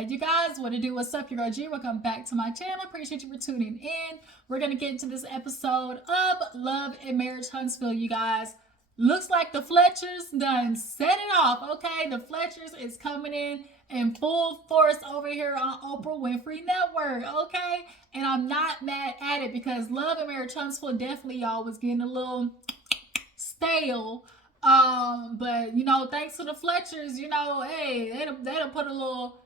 Hey you guys, what to do? What's up? Your girl G. Welcome back to my channel. Appreciate you for tuning in. We're gonna get into this episode of Love and Marriage Huntsville, you guys. Looks like the Fletchers done set it off. Okay, the Fletchers is coming in full force over here on Oprah Winfrey Network. Okay, and I'm not mad at it because Love and Marriage Huntsville definitely y'all was getting a little stale. But you know, thanks to the Fletchers, you know, hey, they'll put a little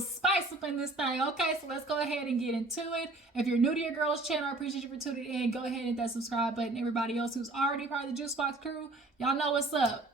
spice up in this thing. Okay, so let's go ahead and get into it. If you're new to your girl's channel, I appreciate you for tuning in. Go ahead and hit that subscribe button. Everybody else who's already part of the Juice Box crew, y'all know what's up.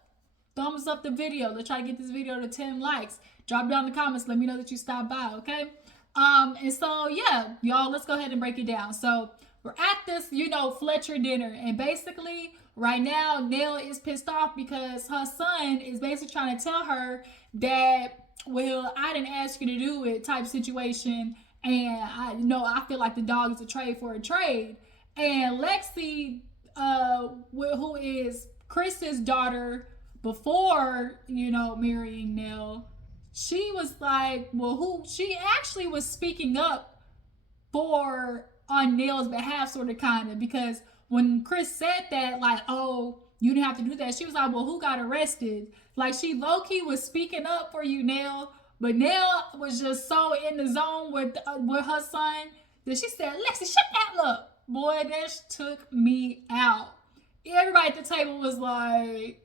Thumbs up the video. Let's try to get this video to 10 likes. Drop down in the comments. Let me know that you stopped by, okay? And so, yeah, y'all, let's go ahead and break it down. So, we're at this, you know, Fletcher dinner. And basically, right now, Nell is pissed off because her son is basically trying to tell her that, well, I didn't ask you to do it type situation. And I feel like the dog is a trade for a trade. And Lexi, who is Chris's daughter before, you know, marrying Nell, she was like, well, she actually was speaking up for on Nell's behalf, sort of, kind of, because when Chris said that, like, oh, you didn't have to do that, she was like, well, who got arrested? Like, she low-key was speaking up for you, Nell, but Nell was just so in the zone with her son that she said, Lexi, shut that up. Boy, that took me out. Everybody at the table was like,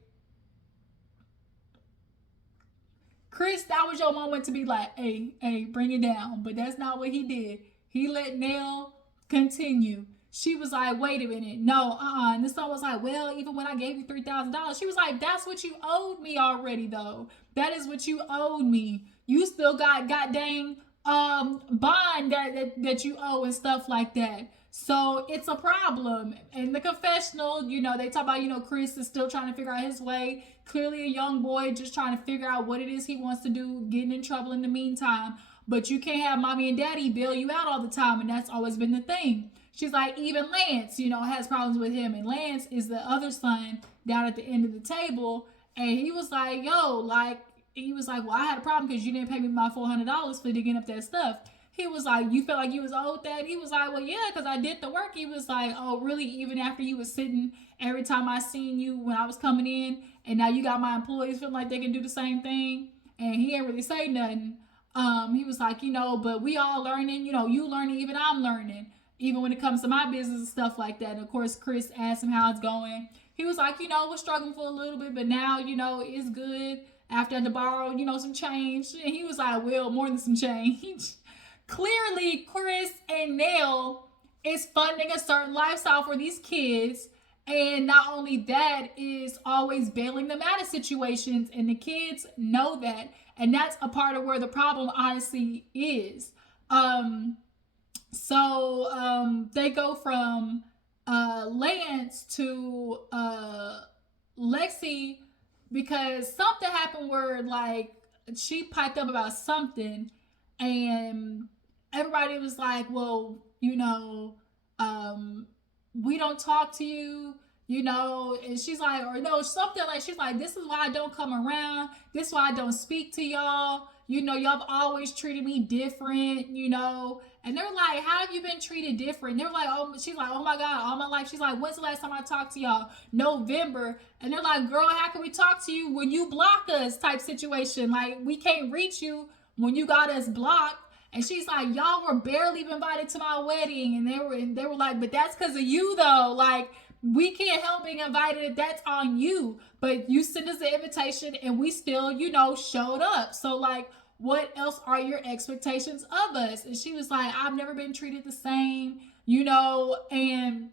Chris, that was your moment to be like, hey, bring it down. But that's not what he did. He let Nell continue. She was like, wait a minute, no, And this son was like, well, even when I gave you $3,000, she was like, that's what you owed me already, though. That is what you owed me. You still got goddamn bond that you owe and stuff like that. So it's a problem. In the confessional, you know, they talk about, you know, Chris is still trying to figure out his way. Clearly a young boy just trying to figure out what it is he wants to do, getting in trouble in the meantime. But you can't have mommy and daddy bail you out all the time, and that's always been the thing. She's like, even Lance, you know, has problems with him. And Lance is the other son down at the end of the table. And he was like, well, I had a problem because you didn't pay me my $400 for digging up that stuff. He was like, you felt like you was owed that? He was like, well, yeah, because I did the work. He was like, oh, really? Even after you was sitting every time I seen you when I was coming in, and now you got my employees feeling like they can do the same thing? And he didn't really say nothing. He was like, you know, but we all learning, you know, you learning, even I'm learning, even when it comes to my business and stuff like that. And of course, Chris asked him how it's going. He was like, you know, we're struggling for a little bit, but now, you know, it's good after I had to borrow, you know, some change. And he was like, well, more than some change. Clearly, Chris and Nell is funding a certain lifestyle for these kids. And not only that, is always bailing them out of situations. And the kids know that. And that's a part of where the problem honestly is. So they go from Lance to Lexi because something happened where, like, she piped up about something. And everybody was like, well, you know, we don't talk to you, you know. And she's like, or no, something like, she's like, this is why I don't come around. This is why I don't speak to y'all. You know, y'all have always treated me different, you know. And they're like, how have you been treated different? And they're like, oh, she's like, oh my God, all my life. She's like, when's the last time I talked to y'all? November. And they're like, girl, how can we talk to you when you block us type situation? Like, we can't reach you when you got us blocked. And she's like, y'all were barely invited to my wedding. And they were like, but that's because of you, though. Like, we can't help being invited. That's on you. But you sent us the invitation and we still, you know, showed up. So, like, what else are your expectations of us? And she was like, I've never been treated the same, you know, and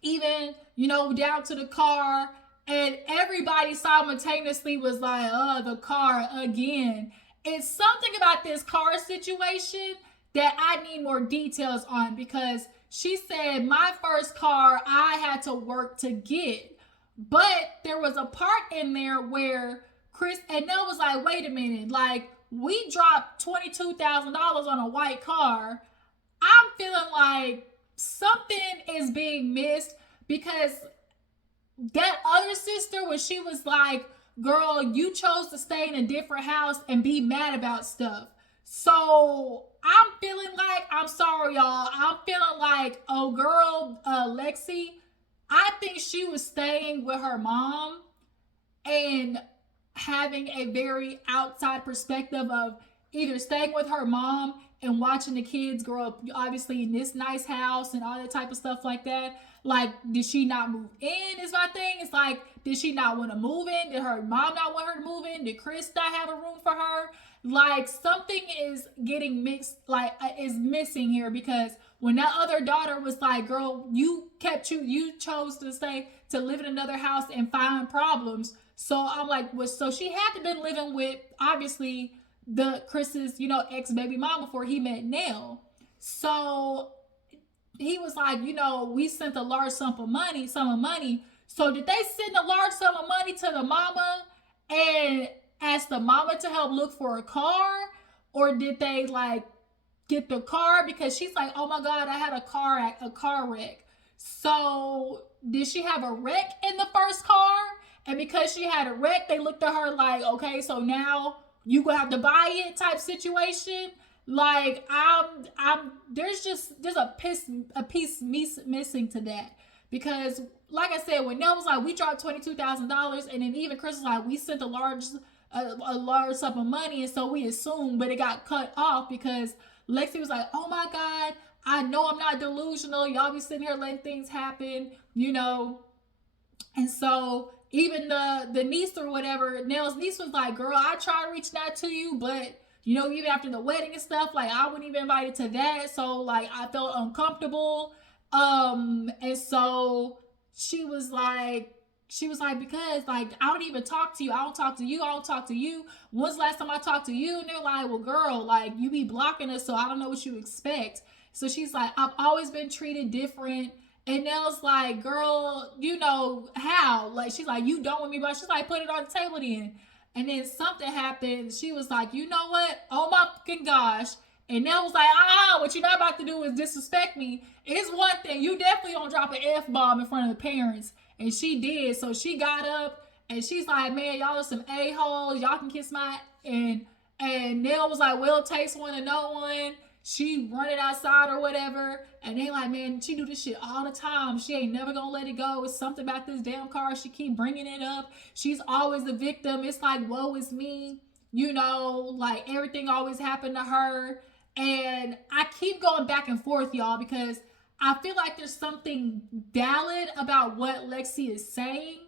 even, you know, down to the car. And everybody simultaneously was like, oh, the car again. It's something about this car situation that I need more details on, because she said, my first car I had to work to get. But there was a part in there where Chris and Nell was like, wait a minute, like, we dropped $22,000 on a white car. I'm feeling like something is being missed, because that other sister, when she was like, girl, you chose to stay in a different house and be mad about stuff. So I'm feeling like, I'm sorry, y'all. I'm feeling like, oh, girl, Lexi, I think she was staying with her mom and having a very outside perspective of either staying with her mom and watching the kids grow up, obviously in this nice house and all that type of stuff like that. Like, did she not move in? Is my thing. It's like, did she not want to move in? Did her mom not want her to move in? Did Chris not have a room for her? Like, something is getting mixed, like, is missing here, because when that other daughter was like, girl, you chose to stay to live in another house and find problems. So I'm like, well, so she had to been living with, obviously, the Chris's, ex baby mom before he met Nell. So he was like, we sent a large sum of money. So did they send a large sum of money to the mama and ask the mama to help look for a car? Or did they like get the car? Because she's like, oh my God, I had a car wreck. So did she have a wreck in the first car? And because she had a wreck, they looked at her like, okay, so now you gonna have to buy it type situation. Like, there's a piece missing to that, because like I said, when Nell was like, we dropped $22,000, and then even Chris was like, we sent a large sum of money, and so we assumed, but it got cut off because Lexi was like, oh my God, I know I'm not delusional. Y'all be sitting here letting things happen, and so even the niece or whatever, Nell's niece, was like, girl, I tried reaching out to you, but even after the wedding and stuff, like, I wasn't even invited to that. So like, I felt uncomfortable. And so she was like, because like, I don't even talk to you. I don't talk to you. I don't talk to you. When's the last time I talked to you? And they're like, well, girl, like, you be blocking us, so I don't know what you expect. So she's like, I've always been treated different. And Nell's like, girl, how? Like, she's like, you don't want me, but she's like, put it on the table then. And then something happened. She was like, you know what? Oh my fucking gosh. And Nell was like, what you're not about to do is disrespect me. It's one thing. You definitely don't drop an F-bomb in front of the parents. And she did. So she got up and she's like, man, y'all are some a-holes. Y'all can kiss my... And Nell was like, well, it takes one to know one. She running outside or whatever, and they like, man, she do this shit all the time. She ain't never gonna let it go. It's something about this damn car. She keep bringing it up. She's always the victim. It's like, woe is me. Like, everything always happened to her. And I keep going back and forth, y'all, because I feel like there's something valid about what Lexi is saying,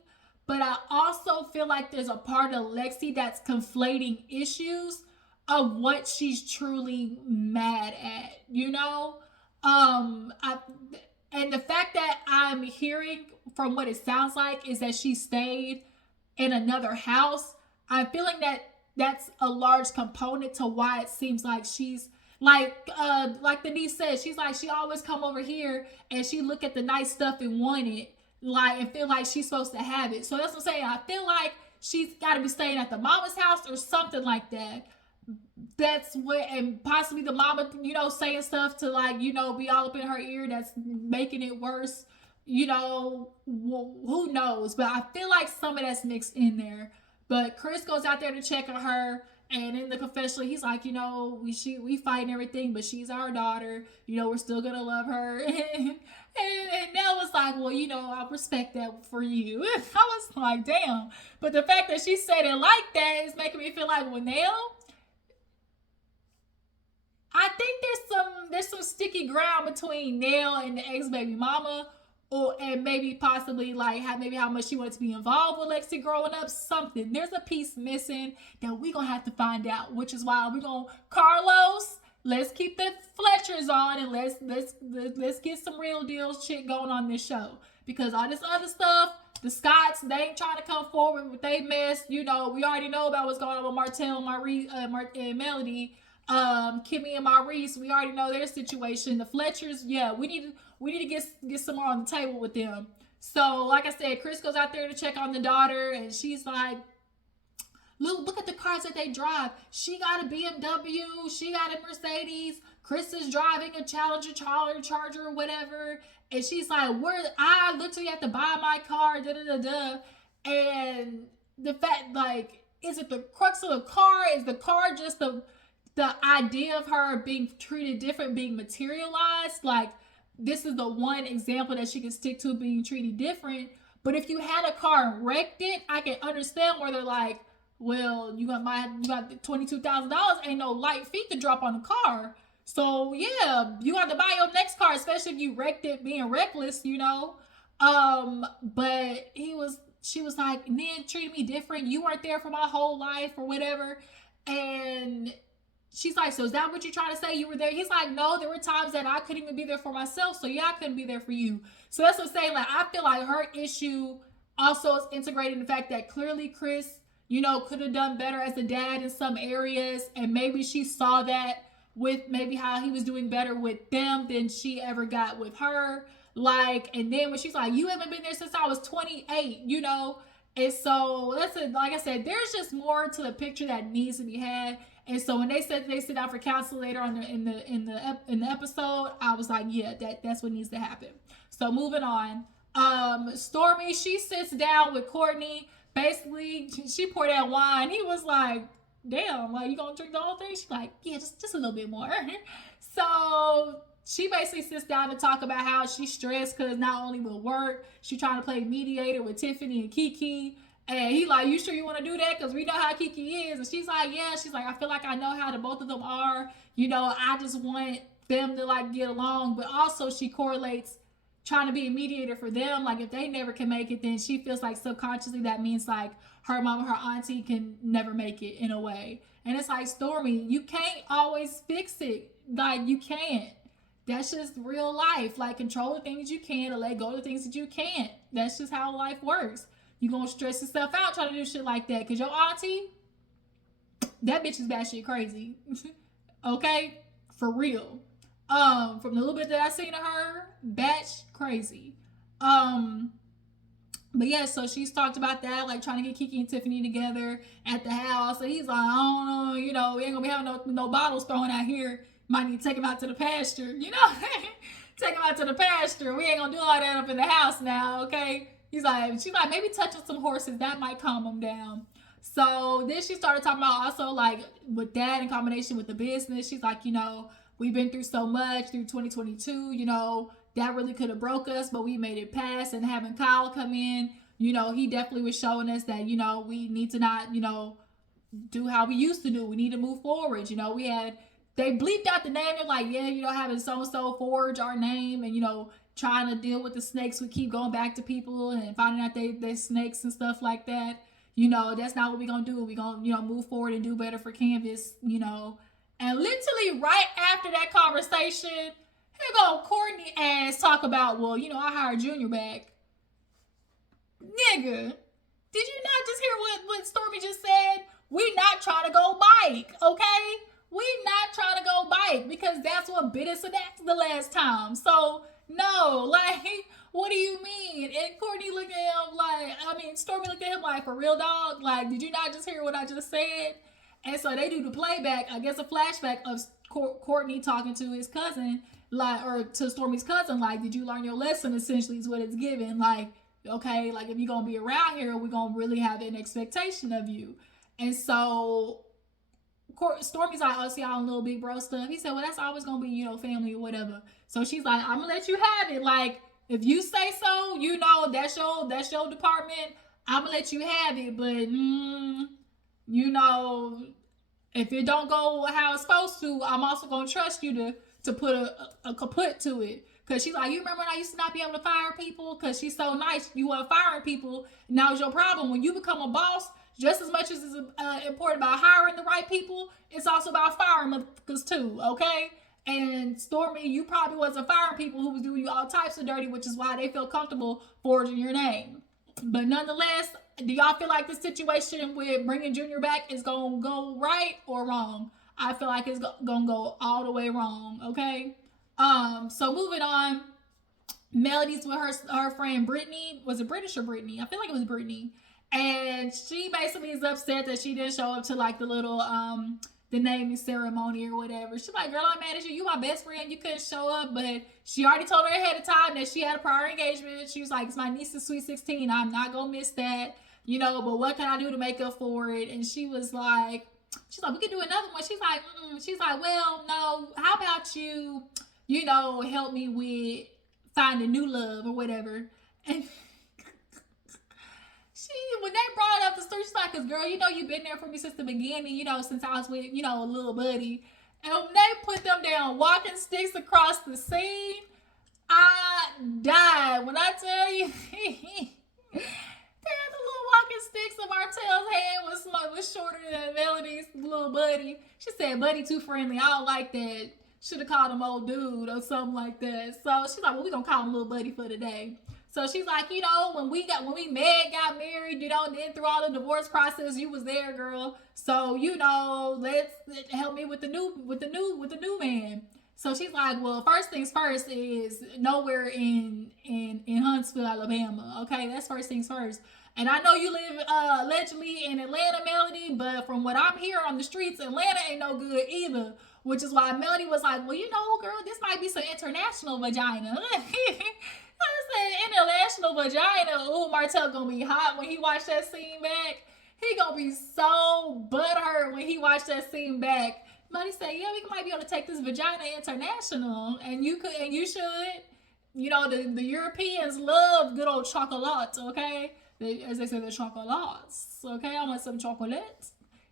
but I also feel like there's a part of Lexi that's conflating issues of what she's truly mad at, and the fact that I'm hearing from what it sounds like is that she stayed in another house. I'm feeling that that's a large component to why it seems like she's like the niece said, she's like, she always come over here and she look at the nice stuff and want it, like, and feel like she's supposed to have it. So that's what I'm saying. I feel like she's got to be staying at the mama's house or something like that. That's what, and possibly the mama, saying stuff to, like, be all up in her ear that's making it worse. Who knows? But I feel like some of that's mixed in there. But Chris goes out there to check on her, and in the confessional, he's like, we fight and everything, but she's our daughter. We're still gonna love her. And Nell was like, well, I respect that for you. I was like, damn. But the fact that she said it like that is making me feel like, well, Nell, I think there's some sticky ground between Nell and the ex baby mama, and maybe possibly like how much she wanted to be involved with Lexi growing up. Something, there's a piece missing that we gonna have to find out, which is why we're gonna, Carlos, let's keep the Fletchers on, and let's get some real deal shit going on this show, because all this other stuff, the Scotts, they ain't trying to come forward with they mess. We already know about what's going on with Martell, and Melody. Kimmy and Maurice, we already know their situation. The Fletchers, yeah, we need to get some more on the table with them. So, like I said, Chris goes out there to check on the daughter, and she's like, look at the cars that they drive. She got a BMW, she got a Mercedes. Chris is driving a Charger, or whatever. And she's like, I literally have to buy my car, And the fact, like, is it the crux of the car? Is the car just the idea of her being treated different being materialized, like this is the one example that she can stick to being treated different. But if you had a car and wrecked it, I can understand where they're like, well, you got $22,000, ain't no light fee to drop on the car. So yeah, you got to buy your next car, especially if you wrecked it being reckless, you know. But she was like, man, treated me different. You weren't there for my whole life or whatever. And she's like, so is that what you're trying to say? You were there? He's like, no, there were times that I couldn't even be there for myself. So yeah, I couldn't be there for you. So that's what I'm saying. Like, I feel like her issue also is integrating the fact that clearly Chris, you know, could have done better as a dad in some areas. And maybe she saw that with maybe how he was doing better with them than she ever got with her. Like, and then when she's like, you haven't been there since I was 28, you know? And so that's it. Like I said, there's just more to the picture that needs to be had. And so when they said they sit down for counsel later on in the episode, I was like, yeah, that's what needs to happen. So moving on. Stormi, she sits down with Courtney. Basically, she poured that wine. He was like, damn, like, you gonna drink the whole thing? She's like, yeah, just a little bit more. So she basically sits down to talk about how she's stressed because not only with work, she's trying to play mediator with Tiffany and KeKe. And he like, you sure you want to do that? Because we know how KeKe is. And she's like, yeah. She's like, I feel like I know how the both of them are. You know, I just want them to like get along. But also she correlates trying to be a mediator for them. Like if they never can make it, then she feels like subconsciously that means like her mom or her auntie can never make it in a way. And it's like, Stormi, you can't always fix it. Like you can't. That's just real life. Like control the things you can and let go of the things that you can't. That's just how life works. You gonna stress yourself out trying to do shit like that. Cause your auntie, that bitch is batshit crazy. Okay? For real. From the little bit that I seen of her, batch crazy. But yeah, so she's talked about that, like trying to get KeKe and Tiffany together at the house. So he's like, I don't know, you know, we ain't gonna be having no bottles thrown out here. Might need to take him out to the pasture, you know? Take him out to the pasture. We ain't gonna do all that up in the house now, okay? She's like, maybe touching some horses, that might calm him down. So then she started talking about also like with that in combination with the business. She's like, you know, we've been through so much through 2022, you know, that really could have broke us, but we made it past. And having Kyle come in, you know, he definitely was showing us that, you know, we need to not, you know, do how we used to do. We need to move forward. You know, they bleeped out the name. They're like, yeah, you know, having so-and-so forge our name and, you know, trying to deal with the snakes. We keep going back to people and finding out they snakes and stuff like that. You know, that's not what we're going to do. We're going to, you know, move forward and do better for Canvas, you know. And literally right after that conversation, here go Courtney ass talk about, well, you know, I hired Junior back. Nigga, did you not just hear what Stormi just said? We not trying to go bike, okay? We not trying to go bike because that's what bit us the last time. So, no, like, what do you mean? And Courtney looked at him like, Stormi looked at him like, for real, dog? Like, did you not just hear what I just said? And so they do the playback, I guess a flashback of Courtney talking to his cousin, like, or to Stormi's cousin, like, did you learn your lesson? Essentially is what it's given. Like, okay, like, if you're going to be around here, we're going to really have an expectation of you. And so Stormi's like, oh, see all little big bro stuff. He said, well, that's always going to be, you know, family or whatever. So she's like, I'm going to let you have it. Like, if you say so, you know, that's your department. I'm going to let you have it. But, you know, if it don't go how it's supposed to, I'm also going to trust you to put a kaput to it. Because she's like, you remember when I used to not be able to fire people? Because she's so nice. You weren't firing people. Now it's your problem. When you become a boss, just as much as it's important about hiring the right people, it's also about firing motherfuckers too, okay? And Stormi, you probably wasn't firing people who was doing you all types of dirty, which is why they feel comfortable forging your name. But nonetheless, do y'all feel like this situation with bringing Junior back is going to go right or wrong? I feel like it's going to go all the way wrong, okay? So moving on, Melody's with her friend Brittany. Was it British or Brittany? I feel like it was Brittany. And she basically is upset that she didn't show up to like the little the naming ceremony or whatever. She's like, girl, I'm mad at you. You my best friend. You couldn't show up. But she already told her ahead of time that she had a prior engagement. She was like, it's my niece's sweet 16. I'm not going to miss that. You know, but what can I do to make up for it? And she was like, she's like, we could do another one. She's like, she's like, well, no, how about you know, help me with finding new love or whatever. And when they brought up the story, she's like, cause girl, you know, you've been there for me since the beginning, you know, since I was with, you know, a little buddy. And when they put them down walking sticks across the scene, I died. When I tell you, they had the little walking sticks in Martell's hand was shorter than Melody's little buddy. She said, buddy too friendly. I don't like that. Should have called him old dude or something like that. So she's like, well, we gonna call him little buddy for today. So she's like, you know, when we got married, you know, and then through all the divorce process, you was there, girl. So, you know, let's help me with the new man. So she's like, well, first things first is nowhere in Huntsville, Alabama. Okay, that's first things first. And I know you live allegedly in Atlanta, Melody, but from what I'm hearing on the streets, Atlanta ain't no good either. Which is why Melody was like, well, you know, girl, this might be some international vagina. I said international vagina. Ooh, Martell gonna be hot when he watched that scene back. He gonna be so butthurt when he watched that scene back. Melody said, yeah, we might be able to take this vagina international, and you should. You know, the Europeans love good old chocolate, okay? As they say, the chocolates, okay? I want some chocolate.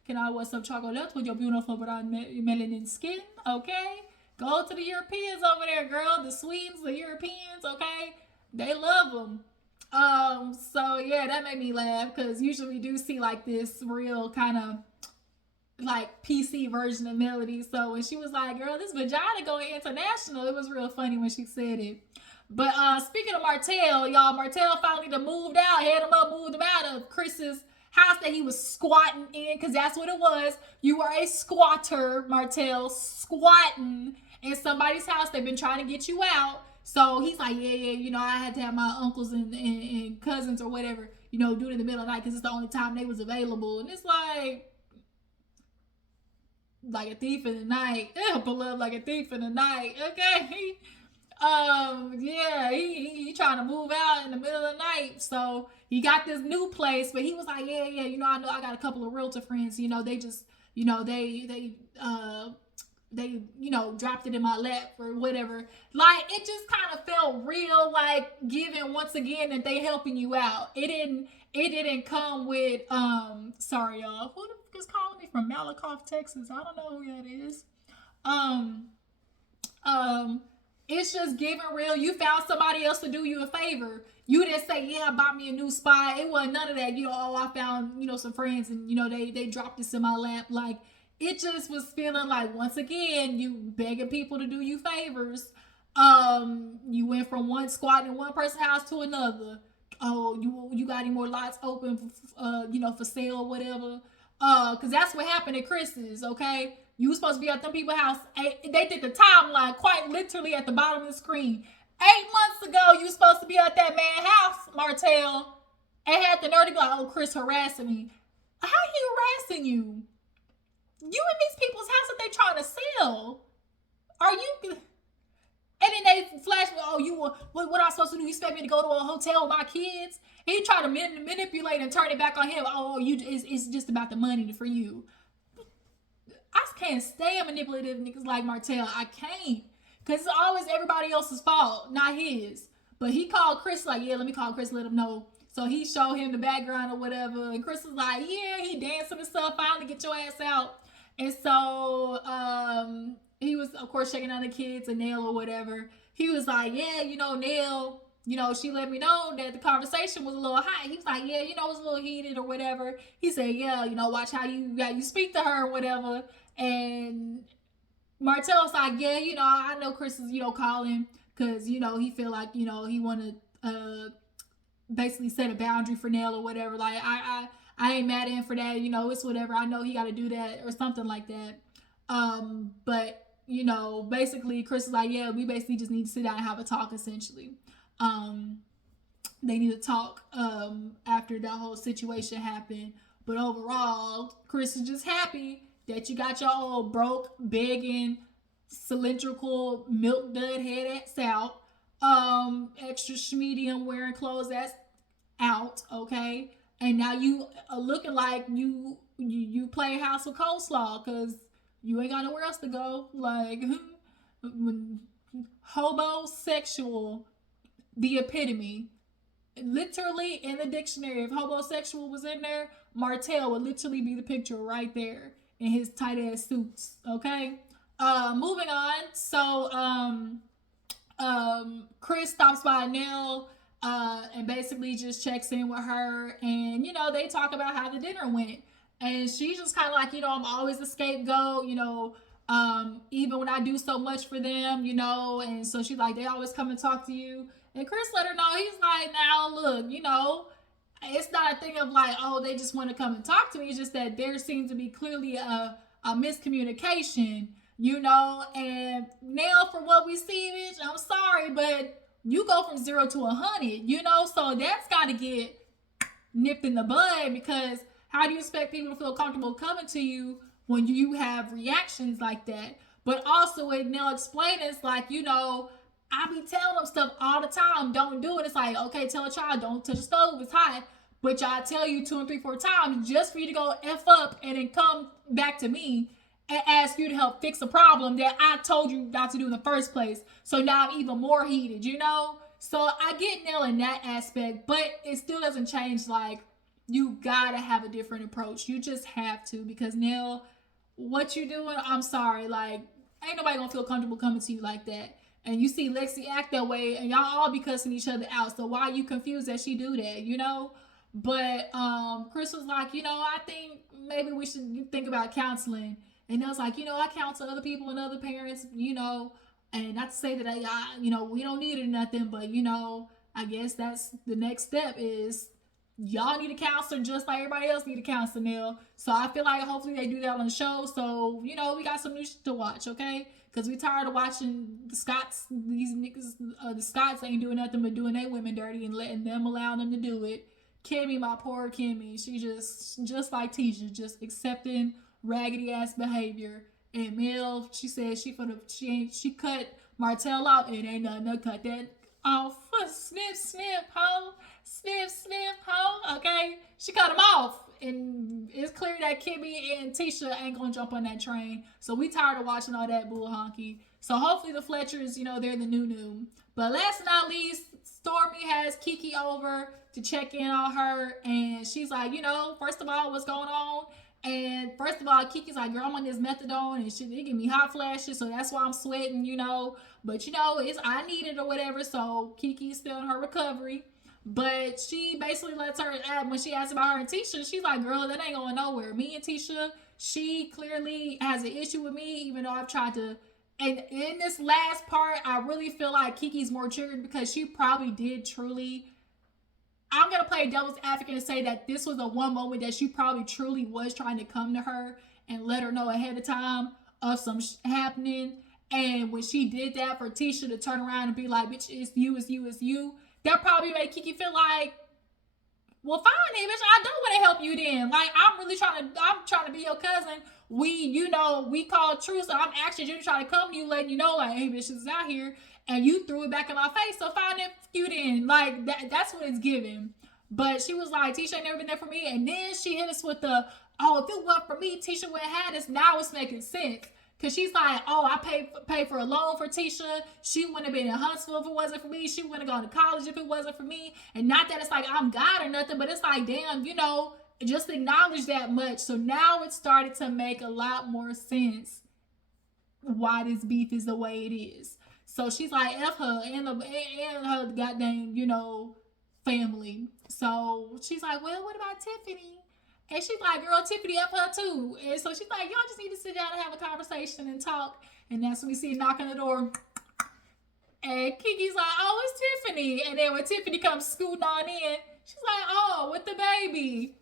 Can I want some chocolate with your beautiful brown melanin skin, okay? Go to the Europeans over there, girl. The Swedes, the Europeans, okay? They love them. So yeah, that made me laugh because usually we do see like this real kind of like PC version of Melody. So when she was like, girl, this vagina going international, it was real funny when she said it. But speaking of Martell, y'all, Martell finally moved out, moved him out of Chris's house that he was squatting in, because that's what it was. You were a squatter, Martell, squatting in somebody's house. They've been trying to get you out. So he's like, yeah, you know, I had to have my uncles and cousins or whatever, you know, do it in the middle of the night because it's the only time they was available. And it's like a thief in the night. Yeah, beloved, like a thief in the night. Okay. Yeah, he trying to move out in the middle of the night. So he got this new place, but he was like, yeah, you know, I got a couple of realtor friends, you know, they just, you know, they you know, dropped it in my lap or whatever. Like, it just kind of felt real, like giving once again that they helping you out. It didn't come with sorry y'all, who the fuck is calling me from Malakoff, Texas? I don't know who that is. It's just giving real. You found somebody else to do you a favor. You didn't say, yeah, bought me a new spot. It wasn't none of that. You know, oh, I found, you know, some friends and, you know, they dropped this in my lap. Like, it just was feeling like, once again, you begging people to do you favors. You went from one squatting in one person's house to another. Oh, you got any more lots open, you know, for sale or whatever. Because that's what happened at Chris's, okay? You were supposed to be at them people's house. They did the timeline quite literally at the bottom of the screen. 8 months ago, you were supposed to be at that man's house, Martell, and had the nerve to be like, oh, Chris harassing me. How he harassing you? You in these people's house that they trying to sell. Are you? And then they flash me, oh, what am I supposed to do? You expect me to go to a hotel with my kids? He tried to manipulate and turn it back on him. Oh, it's just about the money for you. I can't stand manipulative niggas like Martell. I can't. Because it's always everybody else's fault, not his. But he called Chris like, yeah, let me call Chris, let him know. So he showed him the background or whatever. And Chris was like, yeah, he dancing and stuff. Finally get your ass out. And so he was, of course, checking on the kids and Nell or whatever. He was like, yeah, you know, Nell, you know, she let me know that the conversation was a little hot. He was like, yeah, you know, it was a little heated or whatever. He said, yeah, you know, watch how you speak to her or whatever. And Martell was like, yeah, you know, I know Chris is, you know, calling because, you know, he feel like, you know, he want to basically set a boundary for Nell or whatever. Like, I ain't mad at him for that. You know, it's whatever. I know he got to do that or something like that. But, you know, basically Chris is like, yeah, we basically just need to sit down and have a talk essentially. They need to talk after that whole situation happened. But overall, Chris is just happy that you got your old broke, begging, cylindrical, milk dud head ass out. Extra schmedium wearing clothes that's out, okay? And now you are looking like you you play house with coleslaw because you ain't got nowhere else to go. Like, when hobosexual, the epitome. Literally in the dictionary, if hobosexual was in there, Martell would literally be the picture right there in his tight ass suits. Okay. Moving on. So Chris stops by Nell and basically just checks in with her, and they talk about how the dinner went, and she's just kind of like, I'm always the scapegoat, even when I do so much for them, and so she's like, they always come and talk to you, and Chris let her know, he's like, now look, it's not a thing of like, oh, they just want to come and talk to me. It's just that there seems to be clearly a miscommunication, and now for what we see, bitch, I'm sorry, but you go from 0 to 100, so that's got to get nipped in the bud, because how do you expect people to feel comfortable coming to you when you have reactions like that? But also with Nell explaining, it's like, I be telling them stuff all the time. Don't do it. It's like, okay, tell a child, don't touch the stove. It's hot. But y'all tell you 2 and 3, 4 times just for you to go F up and then come back to me and ask you to help fix a problem that I told you not to do in the first place. So now I'm even more heated, So I get Nell in that aspect, but it still doesn't change, like, you gotta have a different approach. You just have to, because Nell, what you doing, I'm sorry, like, ain't nobody gonna feel comfortable coming to you like that. And you see Lexi act that way, and y'all all be cussing each other out. So why are you confused that she do that, But Chris was like, I think maybe we should think about counseling. And I was like, I counsel other people and other parents, and not to say that I we don't need it or nothing, but I guess that's the next step is y'all need a counselor just like everybody else need a counselor now. So I feel like hopefully they do that on the show. So, we got some new shit to watch, okay? Because we tired of watching the Scots, these niggas, the Scots ain't doing nothing but doing their women dirty and letting them allow them to do it. Kimmy, my poor Kimmy, she just like Tisha, just accepting raggedy ass behavior. And Mel, she said she cut Martell off. It ain't nothing to cut that off. Snip, snip, ho. Snip, snip, ho. Okay? She cut him off. And it's clear that Kimmy and Tisha ain't gonna jump on that train. So we tired of watching all that bull honky. So hopefully the Fletchers, they're the new. But last but not least, Stormi has KeKe over to check in on her. And she's like, first of all, what's going on? And first of all, KeKe's like, girl, I'm on this methadone and shit, they give me hot flashes, so that's why I'm sweating, But it's I need it or whatever, so KeKe's still in her recovery. But she basically lets her, when she asks about her and Tisha, she's like, girl, that ain't going nowhere. Me and Tisha, she clearly has an issue with me, even though I've tried to. And in this last part, I really feel like KeKe's more triggered because she probably did truly. I'm going to play devil's advocate and say that this was the one moment that she probably truly was trying to come to her and let her know ahead of time of some happening. And when she did that for Tisha to turn around and be like, bitch, it's you, it's you, it's you, that probably made KeKe feel like, well, fine then, bitch, I do want to help you then. Like, I'm trying to be your cousin. We called truce. So I'm actually just trying to come to you, letting you know, like, hey, bitch, this is out here. And you threw it back in my face, so fine then, you then. Like, that's what it's giving. But she was like, Tisha ain't never been there for me. And then she hit us with the, oh, if it weren't for me, Tisha wouldn't have had us. Now it's making sense. Because she's like, oh, I paid for a loan for Tisha. She wouldn't have been in Huntsville if it wasn't for me. She wouldn't have gone to college if it wasn't for me. And not that it's like I'm God or nothing, but it's like, damn, just acknowledge that much. So now it started to make a lot more sense why this beef is the way it is. So she's like, F her and her goddamn, family. So she's like, well, what about Tiffany? And she's like, girl, Tiffany F her too. And so she's like, y'all just need to sit down and have a conversation and talk. And that's when we see a knock on the door. And KeKe's like, oh, it's Tiffany. And then when Tiffany comes scooting on in, she's like, oh, with the baby.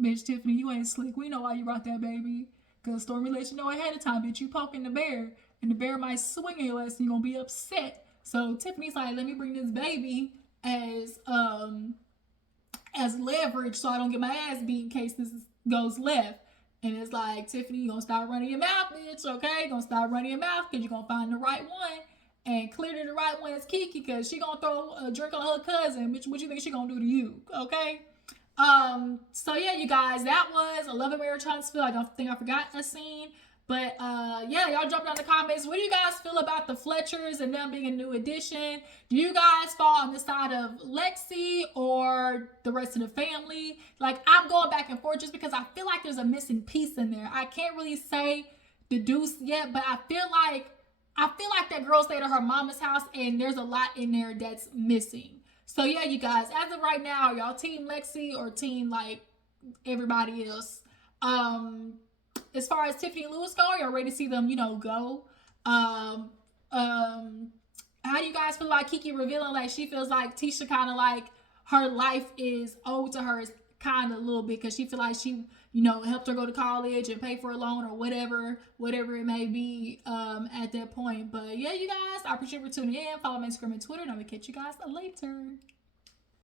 Bitch, Tiffany, you ain't slick. We know why you brought that baby. Because Stormi let you know ahead of time, bitch, you poking the bear. And the bear might swing at your ass and you're going to be upset. So Tiffany's like, let me bring this baby as leverage so I don't get my ass beat in case this goes left. And it's like, Tiffany, you gonna start running your mouth, bitch, okay? You gonna start running your mouth because you're gonna find the right one. And clearly the right one is KeKe because she gonna throw a drink on her cousin. Bitch, what you think she gonna do to you, okay? So yeah, you guys, that was a Love and Marriage Huntsville. I don't think I forgot a scene. But yeah, y'all drop down in the comments. What do you guys feel about the Fletchers and them being a new addition? Do you guys fall on the side of Lexi or the rest of the family? Like, I'm going back and forth just because I feel like there's a missing piece in there. I can't really say the deuce yet, but I feel like that girl stayed at her mama's house and there's a lot in there that's missing. So yeah, you guys, as of right now, are y'all team Lexi or team like everybody else? As far as Tiffany and Lewis go, y'all ready to see them, go? Um, how do you guys feel like KeKe revealing like she feels like Tisha kind of like her life is owed to her kind of a little bit because she feel like she helped her go to college and pay for a loan or whatever it may be at that point. But yeah, you guys, I appreciate you for tuning in. Follow me on Instagram and Twitter, and I will catch you guys later.